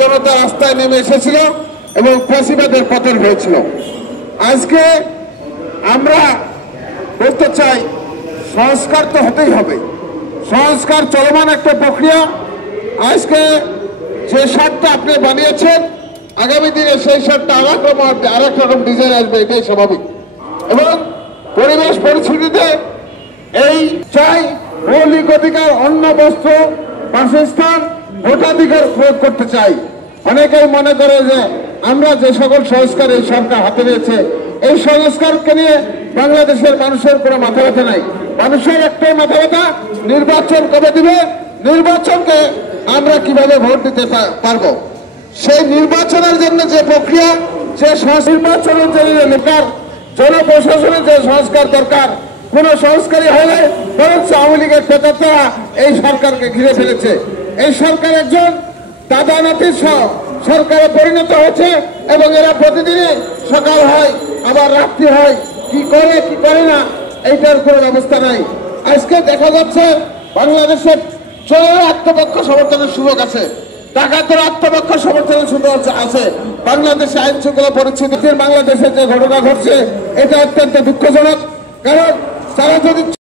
জনতা রাস্তায় নেমে এসেছিল এবং ফ্যাসিবাদের পতন হয়েছিল। আজকে আমরা বলতে চাই, সংস্কার তো হতেই হবে। সংস্কার চলমান একটা প্রক্রিয়া। আজকে যে শার্টটা আপনি বানিয়েছেন, আগামী দিনে সেই শার্টটা আরেক রকম ডিজাইন আসবে, এটাই স্বাভাবিক। এবং পরিবেশ পরিস্থিতিতে এই চাই মৌলিক অধিকার, অন্ন, বস্ত্র, বাসস্থান, ভোটাধিকার প্রয়োগ করতে চাই। অনেকেই মনে করে যে আমরা যে সকল সংস্কার এই সরকার হাতে নিয়েছে, এই সংস্কারকে নিয়ে বাংলাদেশের মানুষের কোনো মাথা ব্যথা নাই। মানুষের একটাই মাথা ব্যথা, নির্বাচন কবে দিবে, নির্বাচনকে আমরা কিভাবে ভোট দিতে পারবো। সেই নির্বাচনের জন্য যে প্রক্রিয়া, যে নির্বাচনের জন্য দরকার, জনপ্রশাসনের যে সংস্কার দরকার, কোন সংস্কারই হলে বরং আওয়ামী লীগের প্রেতাত্মারা এই সরকারকে ঘিরে ফেলেছে। এই সরকার একজন দাদা নাতির সরকারে পরিণত হয়েছে এবং এরা প্রতিদিনই সকাল হয় আবার রাত্রি হয়, কি করে কি করে না এইটার কোনো ব্যবস্থা নাই। আজকে দেখা যাচ্ছে বাংলাদেশের চোরের আত্মপক্ষ সমর্থনের সুযোগ আছে, ডাকাতের আত্মপক্ষ সমর্থনের সুযোগ আছে। বাংলাদেশে আইন শৃঙ্খলা পরিস্থিতির বাংলাদেশে যে ঘটনা ঘটছে, এটা অত্যন্ত দুঃখজনক। কারণ তারা যদি